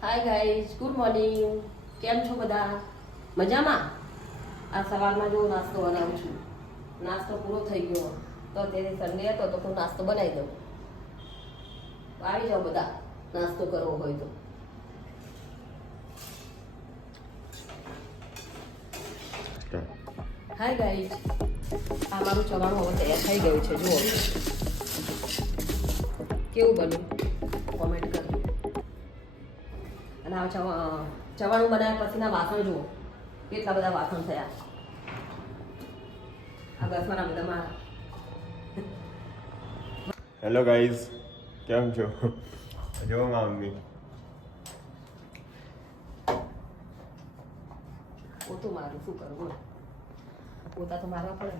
Hi guys, good morning. કેમ છો બધા? મજામાં? આ સવારમાં જો નાસ્તો બનાવું છું. નાસ્તો પૂરો થઈ ગયો તો અત્યારે સન્ડે હતો તો હું નાસ્તો બનાવી દઉં. આવી જાઓ બધા નાસ્તો કરવો હોય તો. હાય ગાઈઝ, આ મારું ચવાણું હવે તૈયાર થઈ ગયું છે. જુઓ કેવું બન્યું, કોમેન્ટ કરજો. અને આ ચવાણું બનાવ્યા પછીના વાસણ જુઓ, કેટલા બધા વાસણ થયા. આ ઘસવાના બધા મારા. હેલો ગાઈઝ, કેમ છો? જો મમ્મી પોતું મારું શું કરવું, પોતા તો મારવા પડે.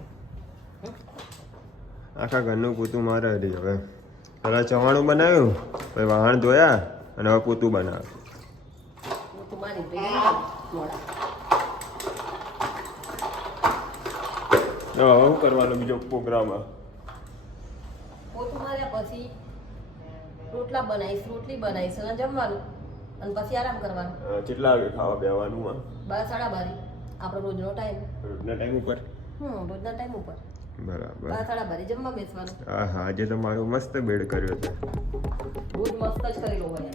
આખા ઘરનું પોતું મારે હરી. હવે પેલા ચવાણું બનાવ્યું, પછી વાહણ ધોયા અને હવે પોતું બનાવ્યું. પોતું મારી મોડા. હવે શું કરવાનો બીજો પ્રોગ્રામ? પોતું માર્યા પછી રોટલા બનાવીશ, રોટલી બનાવીશ અને જમવાનું, અને પછી આરામ કરવાનો. કેટલા વાગે ખાવા બેવાનું? 12-12 આપણો રોજનો ટાઈમ. રોજના ટાઈમ ઉપર? રોજના ટાઈમ ઉપર બરાબર. 12-12 જમવા બેસવાનું. હા હા, આજે તમારો મસ્ત બેડ કર્યો છે. રોજ મસ્ત જ કરેલો હોય.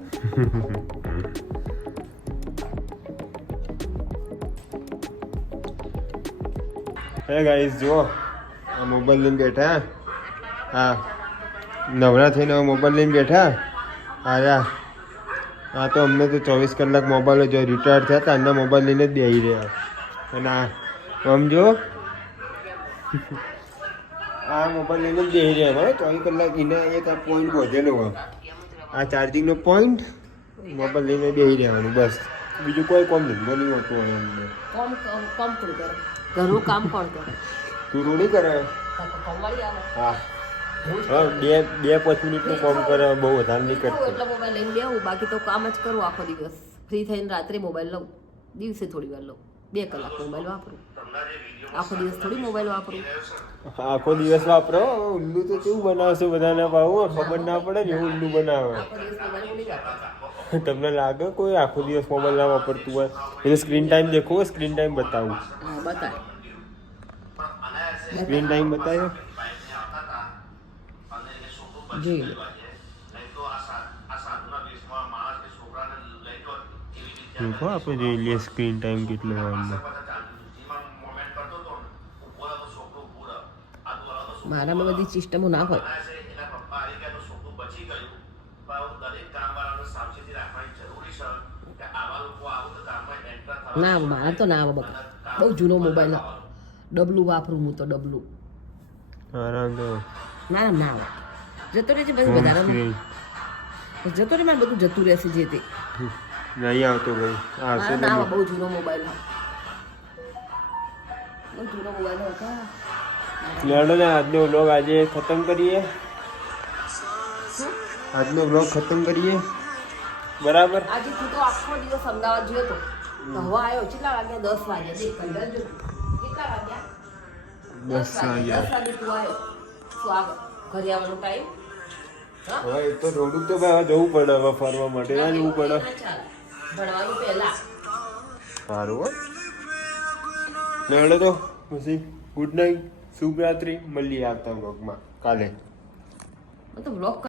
હે ગાઈઝ, જુઓ આ મોબાઈલ લઈને બેઠા. હા, નવરા થઈને મોબાઈલ લઈને બેઠા. હા તો અમને તો 24 કલાક મોબાઈલ જો રિટાયર થયા હતા એમના મોબાઈલ લઈને જ બેસી રહ્યા. અને આમ જો આ મોબાઈલ લઈને જ બેસી રહ્યા હોય 24 કલાક. એને એક આ પોઈન્ટ વધેલો હોય, આ ચાર્જિંગનો પોઈન્ટ. મોબાઈલ લઈને બેસી રહેવાનું બસ, બીજું કોઈ કોમ ધંધો નહીં હોતું હોય એમને. કોમ કોણ કરે? ઘરનું કામ કોણ કરે? તું થોડી કરે. કમાડી આવે. હા હા, 2-5 મિનિટનું કામ કરે, બહુ વધારે નહીં કરતું. એટલે મોબાઈલ લઈને બેહું, બાકી તો કામ જ કરું આખો દિવસ. ફ્રી થઈને રાત્રે મોબાઈલ લઉં, દિવસે થોડી વાર લઉં. 2 કલાક મોબાઈલ વાપરું. આખો દિવસ થોડી મોબાઈલ વાપરું. આખો દિવસ વાપરો. ઉલ્લુ તો કેવું બનાવશે બધાને ભાવું, ખબર ના પડે ને એવું ઉલ્લુ બનાવે. આખો દિવસ મોબાઈલ ભૂલી જતા. તમને લાગે કોઈ આખો દિવસ મોબાઈલ ના વાપરતું હોય? એટલે સ્ક્રીન ટાઈમ દેખો, સ્ક્રીન ટાઈમ બતાવું. હા, બતાય. સ્ક્રીન ટાઈમ બતાવ્યો. જોઈ લો. દેખો આપણે જોઈ લઈએ સ્ક્રીન ટાઈમ કેટલો હોય એમને. મારામાં બધી સિસ્ટમો ના હોય. ના, મારા તો ના આવે બકા. બહુ જૂનો મોબાઈલ, ડબલું વાપરું હું તો. ડબલું આરામ તો ના ના આવે. જતો રહેશે પછી વધારે જતો રહે. મારે બધું જતું રહેશે જે તે. નહીં આવતો ભાઈ. આવશે ના આવે. બહુ જૂનો મોબાઈલ, બહુ જૂનો મોબાઈલ હતો. લેડો ને આજનો વ્લોગ આજે ખતમ કરીએ. આજનો વ્લોગ ખતમ કરીએ. બરાબર. આજે તું તો આખો દિવસ અમદાવાદ ગયો તો હવે આવ્યો. કેટલા વાગ્યા? 10 વાગ્યા. જે કંડર જો કેટલા વાગ્યા? 10 વાગ્યા. 10 વાગે તું આવ્યો. શું આવે ઘરે આવવાનો ટાઈમ? હા, એ તો રોડું તો ભાઈ જવું પડે હવે ફરવા માટે. ના જવું પડે. ભણવાનું પહેલા. સારું હો. લેડો તો પછી ગુડ નાઇટ, શુભરાત્રી. મળીએ આવતા વ્લોગમાં કાલે. તો વ્લોગ